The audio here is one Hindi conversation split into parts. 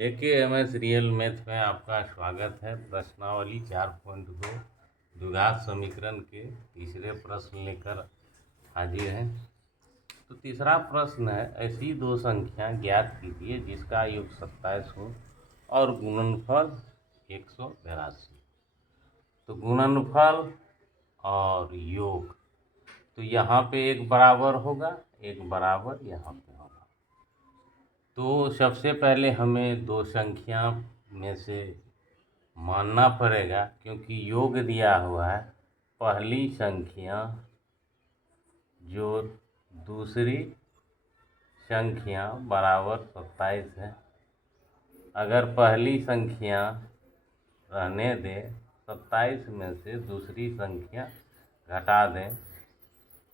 AKMS रियल मैथ में आपका स्वागत है। प्रश्नावली 4.2 द्विघात समीकरण के तीसरे प्रश्न लेकर हाजिर हैं। तो तीसरा प्रश्न है, ऐसी दो संख्या ज्ञात कीजिए जिसका योग 27 हो और गुणनफल 182। तो गुणनफल और योग, तो यहाँ पे एक बराबर होगा, एक बराबर यहाँ पे होगा। तो सबसे पहले हमें दो संख्या में से मानना पड़ेगा, क्योंकि योग दिया हुआ है पहली संख्या जो दूसरी संख्या बराबर 27 है। अगर पहली संख्या रहने दें, 27 में से दूसरी संख्या घटा दें,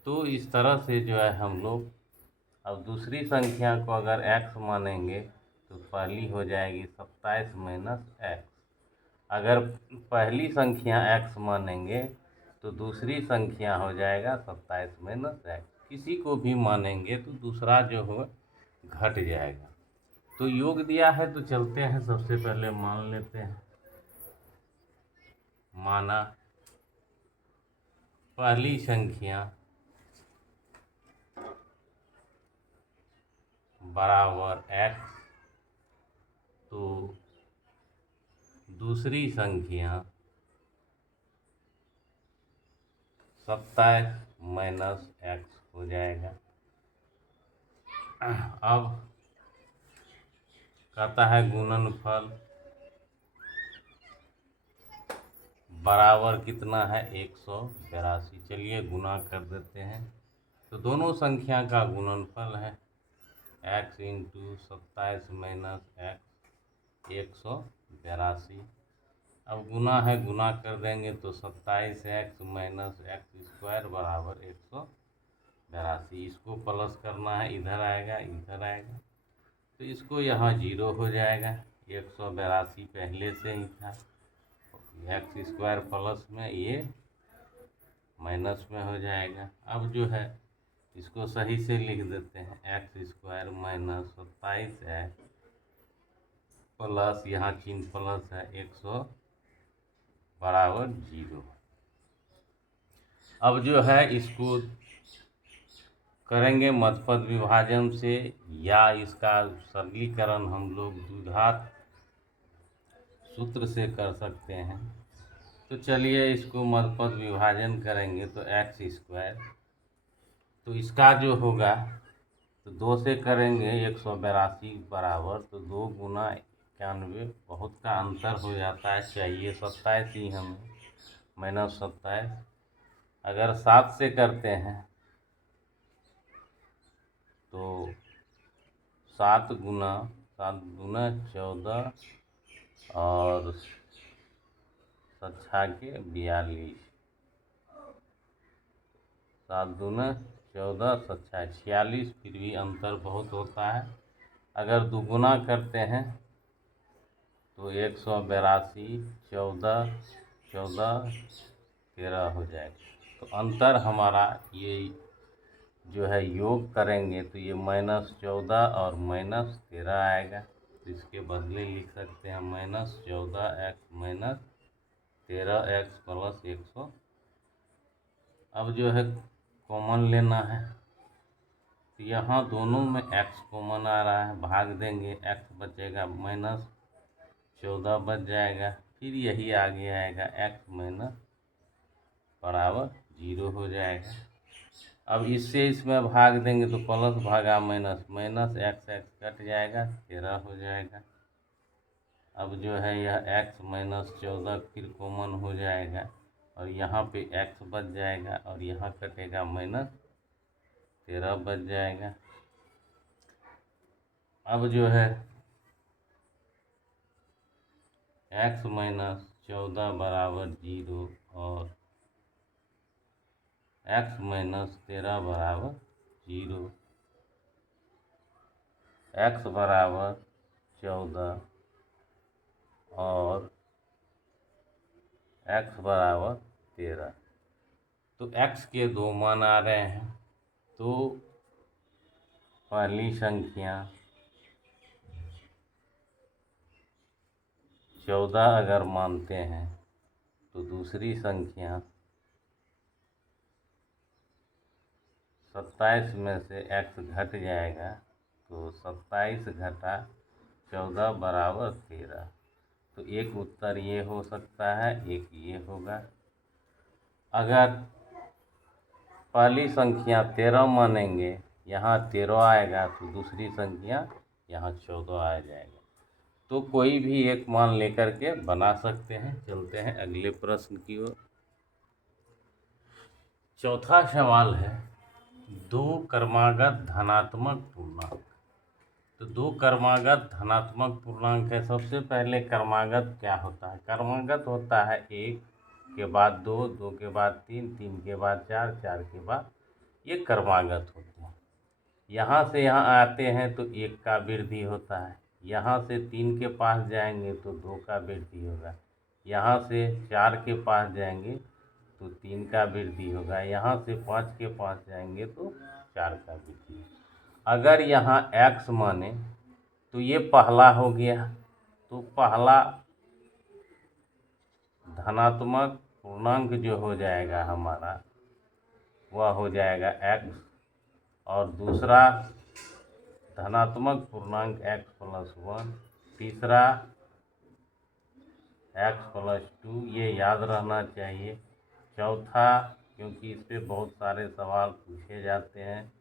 तो इस तरह से जो है हम लोग अब दूसरी संख्या को अगर x मानेंगे तो पहली हो जाएगी 27 माइनस एक्स। अगर पहली संख्या x मानेंगे तो दूसरी संख्या हो जाएगा 27 माइनस एक्स। किसी को भी मानेंगे तो दूसरा जो हो घट जाएगा। तो योग दिया है तो चलते हैं, सबसे पहले मान लेते हैं। माना पहली संख्या बराबर x, तो दूसरी संख्या 27 माइनस एक्स हो जाएगा। अब कहता है गुणनफल बराबर कितना है, 182। चलिए गुणा कर देते हैं। तो दोनों संख्या का गुणनफल है x इंटू 27 माइनस एक्स 182। अब गुना है, गुना कर देंगे तो 27x माइनस एक्स स्क्वायर बराबर 182। इसको प्लस करना है, इधर आएगा इधर आएगा, तो इसको यहाँ 0 हो जाएगा। 182 पहले से ही था, एक्स स्क्वायर प्लस में ये माइनस में हो जाएगा। अब जो है इसको सही से लिख देते हैं, x square minus 27x plus यहाँ चिन्ह प्लस है 100 बराबर 0। अब जो है इसको करेंगे मध्यपद विभाजन से, या इसका सरलीकरण हम लोग द्विघात सूत्र से कर सकते हैं। तो चलिए इसको मध्यपद विभाजन करेंगे तो एक्स स्क्वायर, तो इसका जो होगा तो 2 से करेंगे 182 बराबर, तो 2 गुना 91, बहुत का अंतर हो जाता है, चाहिए 27 ही हमें, माइनस 27। अगर 7 से करते हैं तो 7 गुना 14 और 7 के 42, 7 दूना 14 7 46, फिर भी अंतर बहुत होता है। अगर दुगुना करते हैं तो 182 14 14 13 हो जाएगा। तो अंतर हमारा ये जो है योग करेंगे तो ये -14 और -13 आएगा। तो इसके बदले लिख सकते हैं -14x माइनस 13x प्लस 100। अब जो है कॉमन लेना है, तो यहाँ दोनों में x कॉमन आ रहा है, भाग देंगे x बचेगा -14 बच जाएगा, फिर यही आगे आएगा x माइनस बराबर 0 हो जाएगा। अब इससे इसमें भाग देंगे तो प्लस भागा माइनस, माइनस एक्स कट जाएगा, 13 हो जाएगा। अब जो है यह x माइनस 14 फिर कॉमन हो जाएगा और यहाँ पे x बच जाएगा और यहाँ कटेगा -13 बच जाएगा। अब जो है x माइनस 14 बराबर 0 और x माइनस 13 बराबर 0, x बराबर 14 और x बराबर 13। तो x के दो मान आ रहे हैं। तो पहली संख्या 14 अगर मानते हैं तो दूसरी संख्या 27 में से x घट जाएगा, तो 27 घटा 14 बराबर 13। तो एक उत्तर ये हो सकता है, एक ये होगा। अगर पहली संख्या 13 मानेंगे, यहाँ 13 आएगा, तो दूसरी संख्या यहाँ 14 आ जाएगा। तो कोई भी एक मान लेकर के बना सकते हैं। चलते हैं अगले प्रश्न की ओर। चौथा सवाल है, दो क्रमागत धनात्मक पूर्णांक। तो दो क्रमागत धनात्मक पूर्णांक है। सबसे पहले क्रमागत क्या होता है? क्रमागत होता है 1 के बाद 2, 2 के बाद 3, 3 के बाद 4, 4 के बाद, ये क्रमागत होते हैं। यहाँ से यहाँ आते हैं तो 1 का वृद्धि होता है। यहाँ से 3 के पास जाएंगे तो 2 का वृद्धि होगा। यहाँ से 4 के पास जाएंगे तो 3 का वृद्धि होगा। यहाँ से 5 के पास जाएंगे तो 4 का वृद्धि होगा। अगर यहाँ x माने तो ये पहला हो गया, तो पहला धनात्मक पूर्णांक जो हो जाएगा हमारा, वह हो जाएगा x, और दूसरा धनात्मक पूर्णांक x+1, तीसरा x+2, ये याद रहना चाहिए। चौथा, क्योंकि इस पर बहुत सारे सवाल पूछे जाते हैं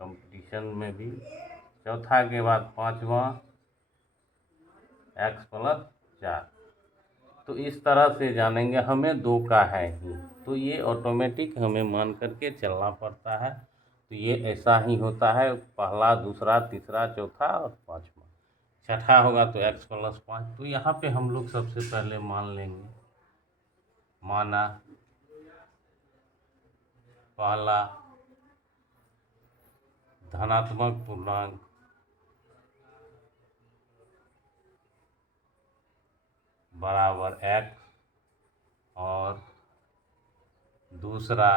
कंपटीशन में भी, चौथा के बाद पांचवा x+4। तो इस तरह से जानेंगे, हमें 2 का है ही, तो ये ऑटोमेटिक हमें मान करके चलना पड़ता है। तो ये ऐसा ही होता है, पहला, दूसरा, तीसरा, चौथा और पांचवा। छठा होगा तो x+5। तो यहाँ पे हम लोग सबसे पहले मान लेंगे, माना पहला धनात्मक पूर्णांक बराबर x, और दूसरा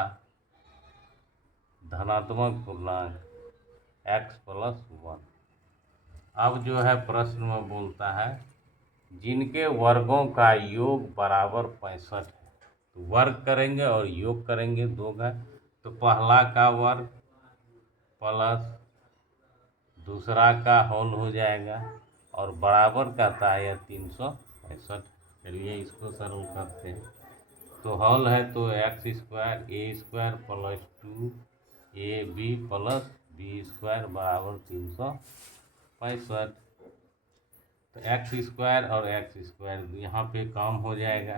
धनात्मक पूर्णांक x+1। अब जो है प्रश्न में बोलता है, जिनके वर्गों का योग बराबर 65 है। तो वर्ग करेंगे और योग करेंगे, 2 का। तो पहला का वर्ग प्लस दूसरा का होल हो जाएगा, और बराबर कहता है यह 365। चलिए इसको सरल करते हैं। तो होल है तो x² a² + 2ab + b² बराबर 365। तो x² और x² यहाँ पे काम हो जाएगा।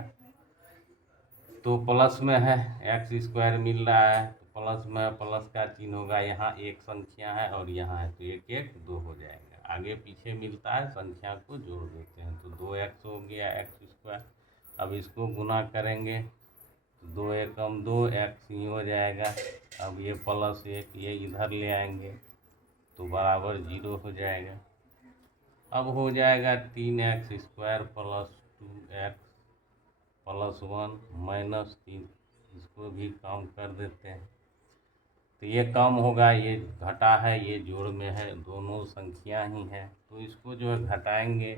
तो प्लस में है, x² मिल रहा है, तो प्लस में प्लस का चिन्ह होगा। यहाँ एक संख्या है और यहाँ है, तो 1 1 2 हो जाएगा। आगे पीछे मिलता है, संख्या को जोड़ देते हैं, तो 2x हो गया x²। अब इसको गुना करेंगे तो 2 एकम 2, x ही हो जाएगा। अब ये +1 ये इधर ले आएंगे तो बराबर 0 हो जाएगा। अब हो जाएगा 3x² + 2x +1 - 3, इसको भी काम कर देते हैं। तो ये कम होगा, ये घटा है, ये जोड़ में है, दोनों संख्या ही है। तो इसको जो है घटाएंगे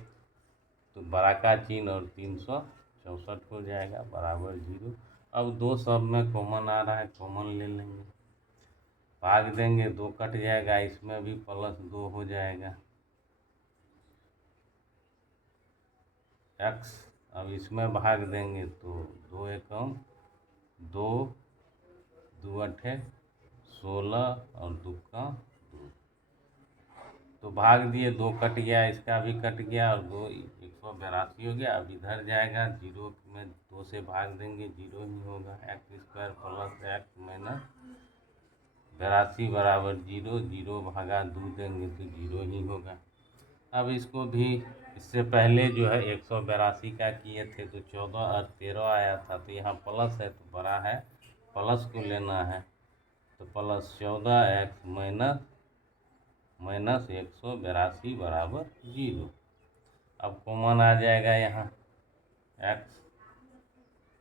तो बड़ा का चिन्ह और 364 हो जाएगा बराबर 0। अब 2 सब में कॉमन आ रहा है, कॉमन ले लेंगे, भाग देंगे, 2 कट जाएगा, इसमें भी +2 हो जाएगा x। अब इसमें भाग देंगे तो 2 एकम 2, 2 अठे 16 और 2 का 2। तो भाग दिए, 2 कट गया, इसका भी कट गया, और 2 182 हो गया। अब इधर जाएगा, 0 में 2 से भाग देंगे, 0 ही होगा। x² + x - 82 बराबर 0, 0 भागा 2 देंगे तो 0 ही होगा। अब इसको भी, इससे पहले जो है 182 का किए थे तो 14 और 13 आया था, तो यहाँ प्लस है तो बड़ा है, प्लस को लेना है। तो +14x - 182 बराबर 0। अब कॉमन आ जाएगा, यहाँ x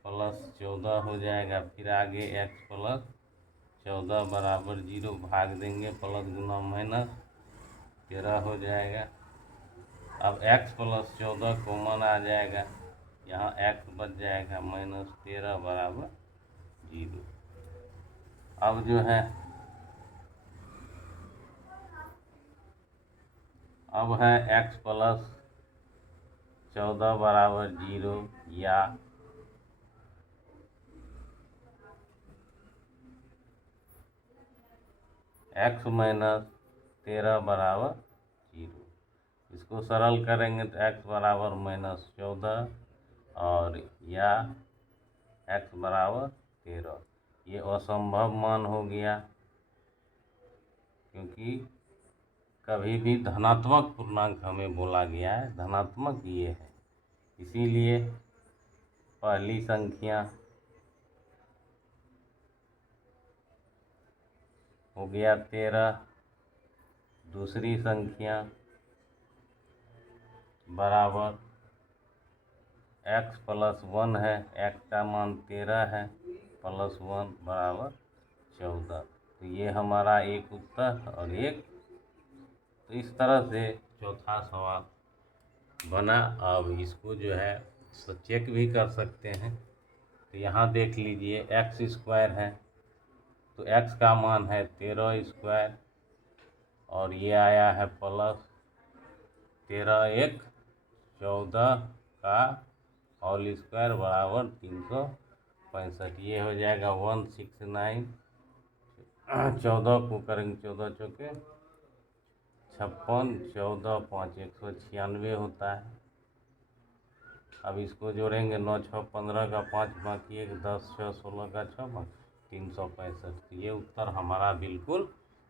+14 हो जाएगा, फिर आगे x +14 बराबर 0, भाग देंगे, प्लस गुना माइनस 13 हो जाएगा। अब x प्लस 14 कॉमन आ जाएगा, यहाँ x बच जाएगा -13 बराबर 0। अब जो है x प्लस 14 बराबर 0 या x माइनस 13 बराबर 0। इसको सरल करेंगे तो x बराबर -14 और या x बराबर 13। ये असंभव मान हो गया, क्योंकि कभी भी धनात्मक पूर्णांक हमें बोला गया है, धनात्मक ये है, इसीलिए पहली संख्या हो गया 13, दूसरी संख्या बराबर x प्लस 1 है, x का मान 13 है, प्लस 1 बराबर 14। तो ये हमारा एक उत्तर और एक, तो इस तरह से चौथा सवाल बना। अब इसको जो है चेक भी कर सकते हैं। तो यहाँ देख लीजिए x स्क्वायर है, तो x का मान है 13 स्क्वायर और ये आया है प्लस 13 1 14 का होल स्क्वायर बराबर 365। ये हो जाएगा 169। 14 को करेंगे 14 चौके 56, 14 5 196 होता है। अब इसको जोड़ेंगे 9 6 15 का 5 बाकी 1 10 6 16 का 6 बाकी 365। तो ये उत्तर हमारा बिल्कुल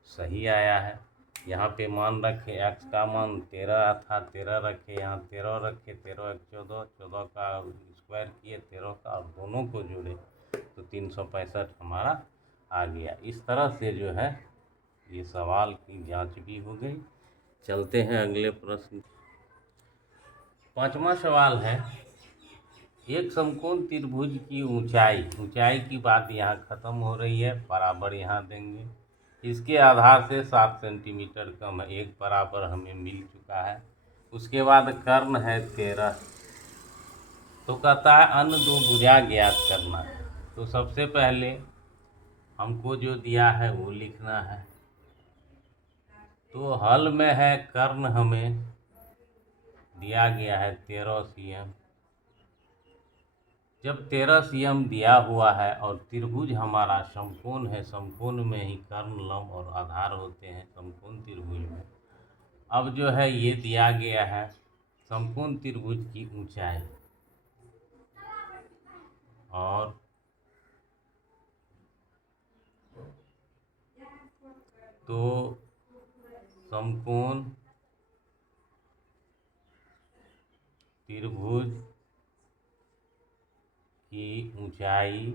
सही आया है। यहाँ पे मान रखे x का मान 13 था, 13 रखे, यहाँ 13 रखे, 13 1 14, 14 का स्क्वायर किए 13 का और दोनों को जोड़े तो 365 हमारा आ गया। इस तरह से जो है ये सवाल की जांच भी हो गई। चलते हैं अगले प्रश्न। पांचवा सवाल है, एक समकोण त्रिभुज की ऊंचाई की बात यहाँ खत्म हो रही है, बराबर यहाँ देंगे। इसके आधार से 7 सेंटीमीटर कम है, एक बराबर हमें मिल चुका है। उसके बाद कर्ण है 13। तो कहता है अन्य दो भुजा ज्ञात करना है। तो सबसे पहले हमको जो दिया है वो लिखना है। तो हल में है कर्ण हमें दिया गया है 13 cm। जब 13 cm दिया हुआ है और त्रिभुज हमारा समकोण है, समकोण में ही कर्ण, लंब और आधार होते हैं समकोण त्रिभुज में। अब जो है ये दिया गया है समकोण त्रिभुज की ऊंचाई, और तो समकोण त्रिभुज की ऊंचाई,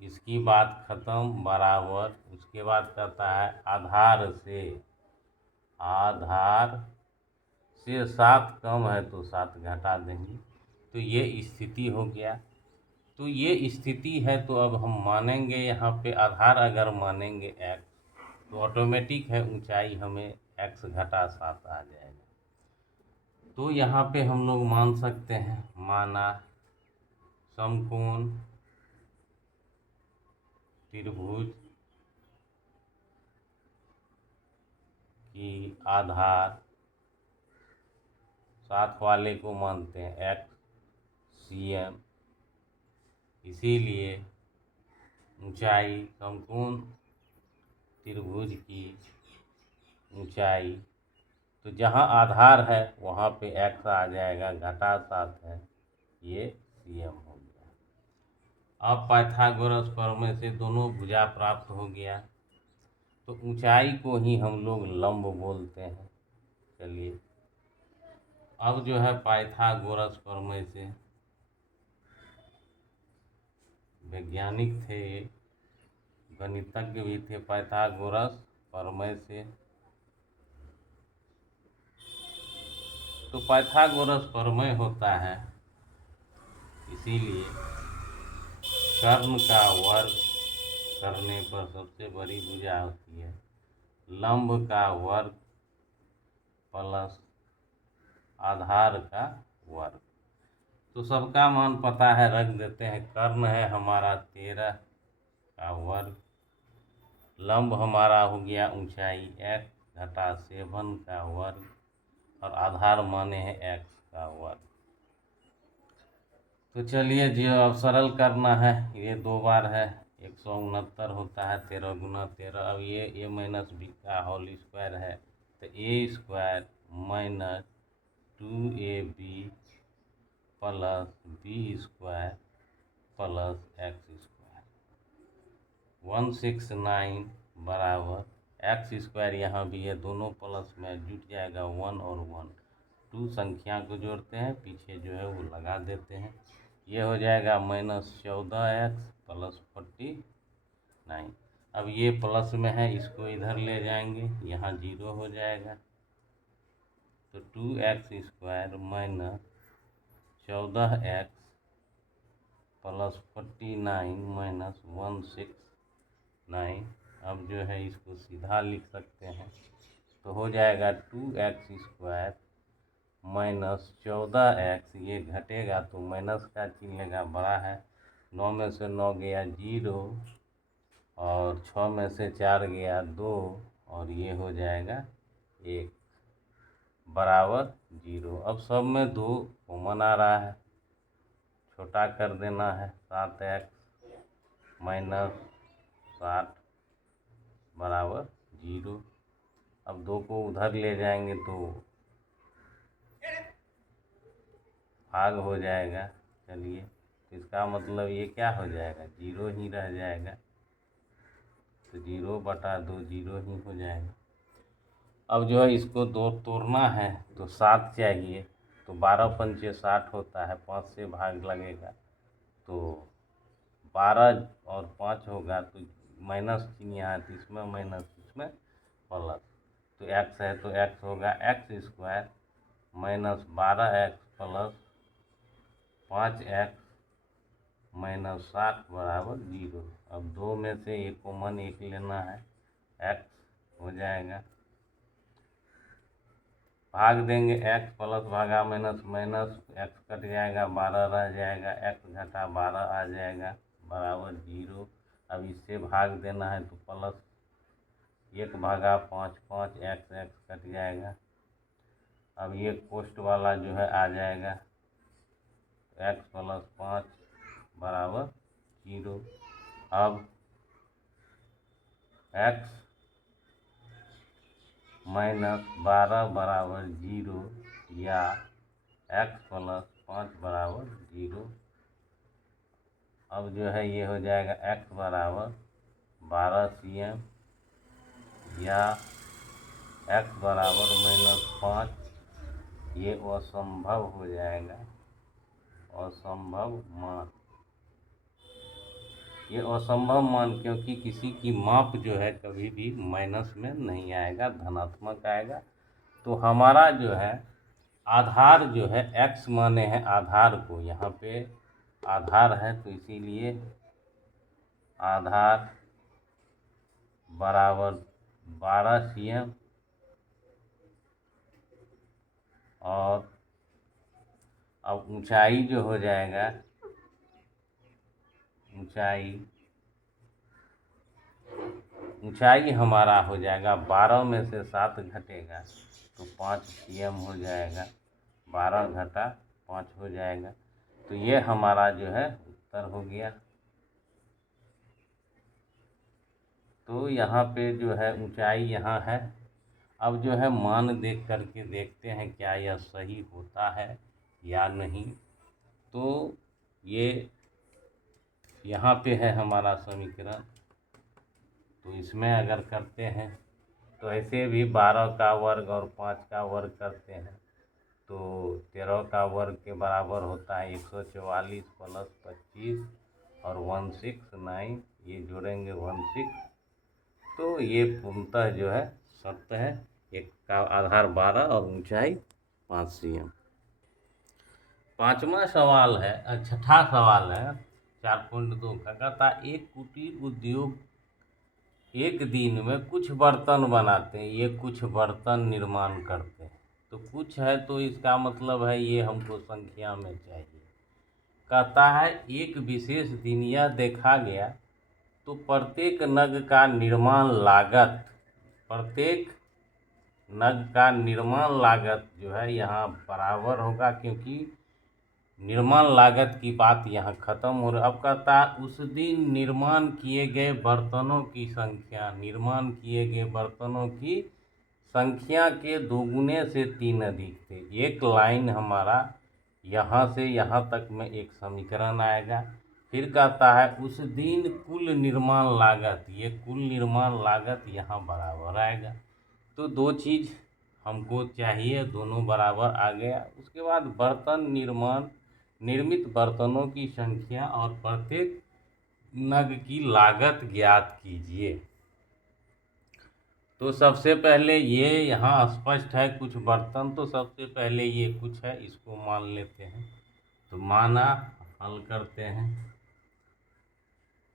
इसकी बात खत्म, बराबर। उसके बाद कहता है आधार से 7 कम है तो 7 घटा देंगे। तो ये स्थिति हो गया। तो ये स्थिति है, तो अब हम मानेंगे यहाँ पे आधार अगर मानेंगे x, तो ऑटोमेटिक है ऊंचाई हमें x घटा 7 आ जाएगा। तो यहाँ पे हम लोग मान सकते हैं, माना समकोण त्रिभुज की आधार 7 वाले को मानते हैं x cm, इसीलिए ऊंचाई समकोण त्रिभुज की ऊंचाई, तो जहाँ आधार है वहाँ पे x आ जाएगा, घटा 7 है, ये cm हो गया। अब पाइथागोरस प्रमेय से दोनों भुजा प्राप्त हो गया। तो ऊंचाई को ही हम लोग लंब बोलते हैं। चलिए अब जो है पाइथागोरस प्रमेय से, वैज्ञानिक थे, गणितज्ञ भी थे, पाइथागोरस प्रमेय से। तो पाइथागोरस प्रमेय होता है, इसीलिए कर्ण का वर्ग करने पर सबसे बड़ी भुजा होती है, लंब का वर्ग प्लस आधार का वर्ग। तो सबका मान पता है, रख देते हैं। कर्ण है हमारा 13 का वर्ग, लंब हमारा हो गया ऊंचाई x घटा 7 का वर्ग, और आधार माने हैं x का वर्ग। तो चलिए जी, अब सरल करना है। ये 2 बार है, 169 होता है 13 गुना 13। अब ये माइनस b का होल स्क्वायर है, तो a square minus 2ab plus b square plus x square 169 बराबर एक्स स्क्वायर, यहाँ भी है, दोनों प्लस में जुट जाएगा 1 और 1, 2 संख्या को जोड़ते हैं, पीछे जो है वो लगा देते हैं। ये हो जाएगा -14x प्लस 49। अब ये प्लस में है, इसको इधर ले जाएंगे, यहाँ 0 हो जाएगा। तो 2x square minus 14x plus 49 minus 169। अब जो है इसको सीधा लिख सकते हैं, तो हो जाएगा 2x स्क्वायर माइनस 14x, ये घटेगा तो माइनस का चिन्ह लेगा, बड़ा है। 9 में से 9 गया 0, और 6 में से 4 गया 2, और ये हो जाएगा 1 बराबर 0। अब सब में 2 कॉमन आ रहा है, छोटा कर देना है। 7x माइनस 60 बराबर 0। अब 2 को उधर ले जाएंगे तो भाग हो जाएगा। चलिए, तो इसका मतलब ये क्या हो जाएगा, 0 ही रह जाएगा। तो 0/2 0 ही हो जाएगा। अब जो है इसको 2 तोड़ना है, तो 7 चाहिए, तो 12 पंचे 60 होता है, 5 से भाग लगेगा, तो 12 और 5 होगा, तो माइनस चिन्ह यहाँ, तो इसमें माइनस, इसमें प्लस। तो x है तो x होगा x square minus 12x plus 5x minus 60 बराबर 0। अब 2 में से एक कॉमन एक लेना है, x हो जाएगा, भाग देंगे, x प्लस भागा माइनस माइनस, x कट जाएगा, 12 रह जाएगा, x घटा 12 आ जाएगा बराबर 0। अब इससे भाग देना है, तो प्लस 1/5 5 x कट जाएगा। अब ये कोष्ट वाला जो है आ जाएगा, x प्लस 5 बराबर 0। अब x माइनस 12 बराबर 0, या x प्लस 5 बराबर 0। अब जो है ये हो जाएगा x बराबर 12 cm, या x बराबर -5। ये असंभव हो जाएगा, असंभव मान। ये असंभव मान क्योंकि किसी की माप जो है कभी भी माइनस में नहीं आएगा, धनात्मक आएगा। तो हमारा जो है आधार जो है x माने हैं आधार को, यहाँ पे आधार है तो इसीलिए आधार बराबर 12 cm, और अब ऊंचाई जो हो जाएगा, ऊंचाई हमारा हो जाएगा, 12 में से 7 घटेगा तो 5 cm हो जाएगा, 12 घटा 5 हो जाएगा। तो ये हमारा जो है उत्तर हो गया। तो यहाँ पे जो है ऊंचाई यहाँ है। अब जो है मान देख करके देखते हैं क्या यह सही होता है या नहीं। तो ये यहाँ पे है हमारा समीकरण, तो इसमें अगर करते हैं तो ऐसे भी 12 का वर्ग और 5 का वर्ग करते हैं तो 13 का वर्ग के बराबर होता है 144 प्लस 25 और 169, ये जोड़ेंगे 16। तो ये पूर्णतः जो है सत्य है। एक का आधार 12 और ऊंचाई 5 cm। 5वां सवाल है, छठा सवाल है 4.2 का, कहता एक कुटीर उद्योग एक दिन में कुछ बर्तन बनाते हैं, ये कुछ बर्तन निर्माण करते हैं। तो कुछ है तो इसका मतलब है ये हमको संख्या में चाहिए। कहता है एक विशेष दिन यह देखा गया तो प्रत्येक नग का निर्माण लागत, प्रत्येक नग का निर्माण लागत जो है यहाँ बराबर होगा, क्योंकि निर्माण लागत की बात यहाँ खत्म हो रही। अब कहता है उस दिन निर्माण किए गए बर्तनों की संख्या, निर्माण किए गए बर्तनों की संख्या के दोगुने से 3 अधिक थे। एक लाइन हमारा यहाँ से यहाँ तक में एक समीकरण आएगा। फिर कहता है उस दिन कुल निर्माण लागत, ये कुल निर्माण लागत यहाँ बराबर आएगा। तो दो चीज़ हमको चाहिए, दोनों बराबर आ गया। उसके बाद बर्तन निर्मित बर्तनों की संख्या और प्रत्येक नग की लागत ज्ञात कीजिए। तो सबसे पहले ये यहाँ स्पष्ट है कुछ बर्तन, तो सबसे पहले ये कुछ है, इसको मान लेते हैं। तो माना, हल करते हैं।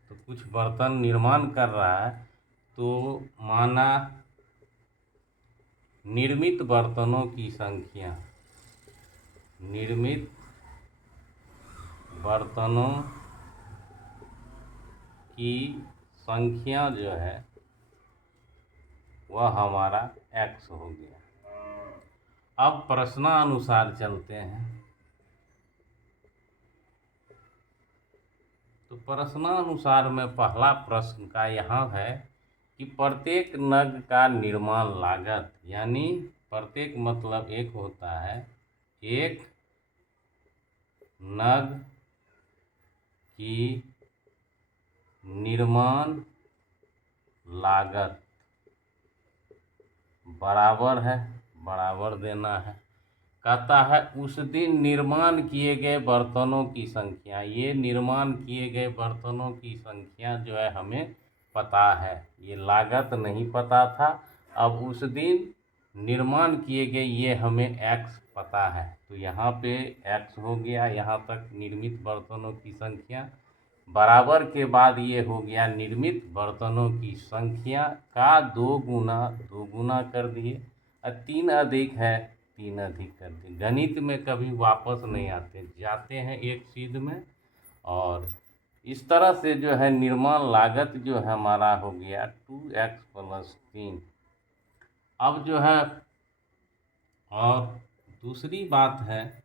तो कुछ बर्तन निर्माण कर रहा है, तो माना निर्मित बर्तनों की संख्या, निर्मित बर्तनों की संख्या जो है वह हमारा x हो गया। अब प्रश्नानुसार चलते हैं। तो प्रश्नानुसार में पहला प्रश्न का यहाँ है कि प्रत्येक नग का निर्माण लागत, यानी प्रत्येक मतलब एक होता है, एक नग की निर्माण लागत बराबर है, बराबर देना है। कहता है उस दिन निर्माण किए गए बर्तनों की संख्या, ये निर्माण किए गए बर्तनों की संख्या जो है हमें पता है, ये लागत नहीं पता था। अब उस दिन निर्माण किए गए ये हमें x पता है, तो यहाँ पे x हो गया। यहाँ तक निर्मित बर्तनों की संख्या बराबर के बाद ये हो गया निर्मित बर्तनों की संख्या का 2 गुना कर दिए। और 3 अधिक है, 3 अधिक कर दिए। गणित में कभी वापस नहीं आते, जाते हैं एक सीध में। और इस तरह से जो है निर्माण लागत जो है हमारा हो गया 2x + 3। अब जो है और दूसरी बात है,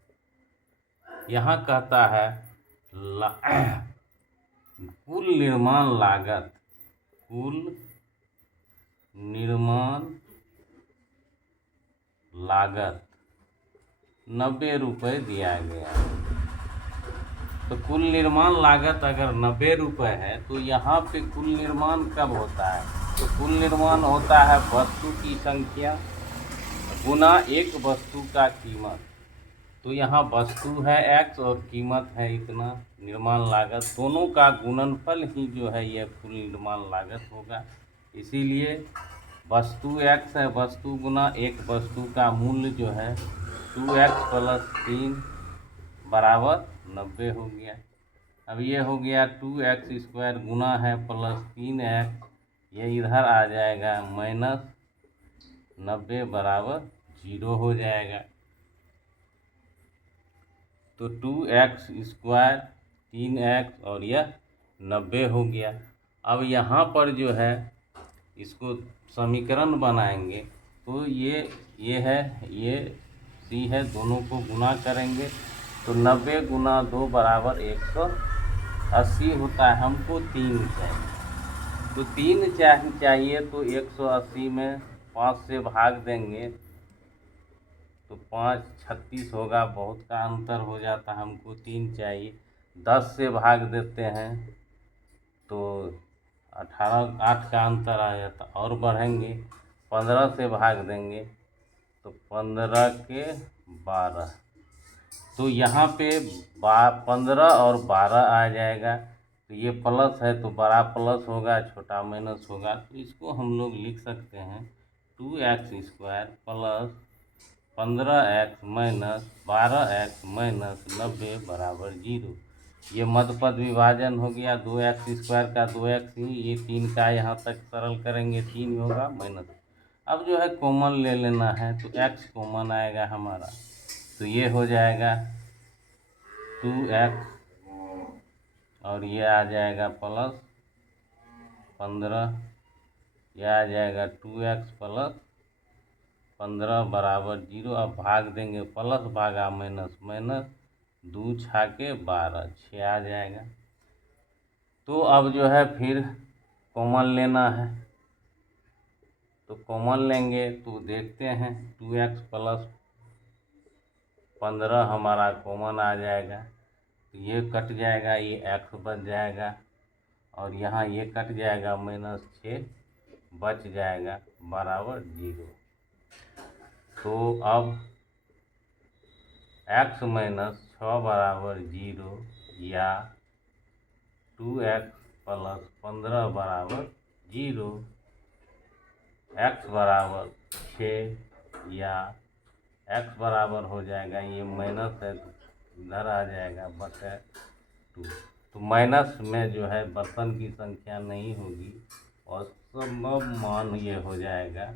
यहाँ कहता है कुल निर्माण लागत, कुल निर्माण लागत 90 रुपये दिया गया। तो कुल निर्माण लागत अगर 90 रुपये है तो यहाँ पे कुल निर्माण कब होता है? तो कुल निर्माण होता है वस्तु की संख्या गुना एक वस्तु का कीमत। तो यहाँ वस्तु है x और कीमत है इतना, निर्माण लागत, दोनों का गुणनफल ही जो है यह कुल निर्माण लागत होगा। इसीलिए वस्तु x है, वस्तु गुना एक वस्तु का मूल्य जो है 2x + 3 बराबर 90 हो गया। अब ये हो गया 2x² गुना है प्लस 3x, ये इधर आ जाएगा -90 बराबर 0 हो जाएगा। तो 2x² 3x और यह 90 हो गया। अब यहाँ पर जो है इसको समीकरण बनाएंगे, तो ये है, ये c है, दोनों को गुना करेंगे तो 90 गुना 2 बराबर 180 होता है। हमको 3 चाहिए, तो 3 चाहिए तो 180 में 5 से भाग देंगे तो 5 36 होगा, बहुत का अंतर हो जाता है। हमको 3 चाहिए, 10 से भाग देते हैं तो 18 8 का अंतर आ जाता, और बढ़ेंगे 15 से भाग देंगे तो 15 के 12, तो यहाँ पे 15 और 12 आ जाएगा। तो ये प्लस है तो बड़ा प्लस होगा, छोटा माइनस होगा। तो इसको हम लोग लिख सकते हैं 2x² + 15x - 12x - 90 बराबर 0। ये मध्यपद विभाजन हो गया, 2x² का 2x ही, ये 3 का यहाँ तक सरल करेंगे 3 होगा माइनस। अब जो है कॉमन ले लेना है, तो x कॉमन आएगा हमारा, तो ये हो जाएगा 2x और ये आ जाएगा प्लस 15, यह आ जाएगा 2x प्लस 15 बराबर 0। अब भाग देंगे, प्लस भागा माइनस, माइनस 2 छाके 12, 6 आ जाएगा। तो अब जो है फिर कॉमन लेना है, तो कॉमन लेंगे तो देखते हैं 2x प्लस 15 हमारा कॉमन आ जाएगा, तो ये कट जाएगा, ये x बच जाएगा और यहाँ ये कट जाएगा, -6 बच जाएगा बराबर 0। तो अब x - 6 बराबर 0 या 2x प्लस 15 बराबर 0, x बराबर 6 या x बराबर हो जाएगा, ये माइनस है तो इधर आ जाएगा बटे 2। तो माइनस में जो है बर्तन की संख्या नहीं होगी और संभव मान ये हो जाएगा।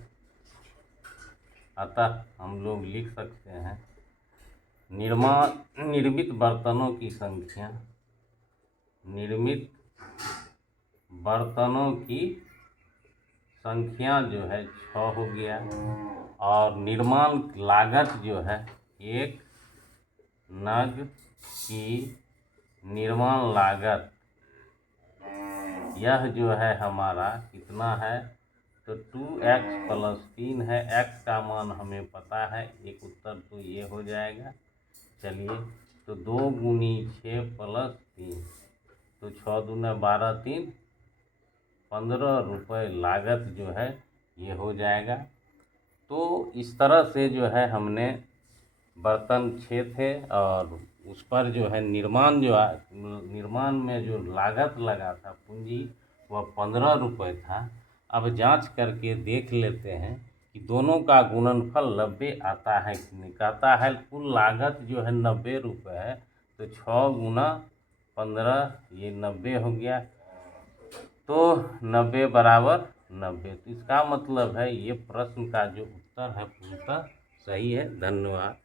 अतः हम लोग लिख सकते हैं निर्मित बर्तनों की संख्या, निर्मित बर्तनों की संख्या जो है 6 हो गया और निर्माण लागत जो है, एक नग की निर्माण लागत, यह जो है हमारा कितना है, तो 2x प्लस 3 है। x का मान हमें पता है, एक उत्तर तो ये हो जाएगा। चलिए, तो 2 गुनी 6 प्लस 3, तो 6 दूना 12, 3 15 रुपये लागत जो है ये हो जाएगा। तो इस तरह से जो है हमने बर्तन छे थे और उस पर जो है निर्माण में जो लागत लगा था पूंजी, वह 15 रुपये था। अब जांच करके देख लेते हैं कि दोनों का गुणनफल 90 आता है कि नहीं। कहता है कुल लागत जो है 90 रुपये है, तो 6 गुना 15 ये 90 हो गया, तो 90 बराबर 90। तो इसका मतलब है ये प्रश्न का जो उत्तर है पूर्णतः सही है। धन्यवाद।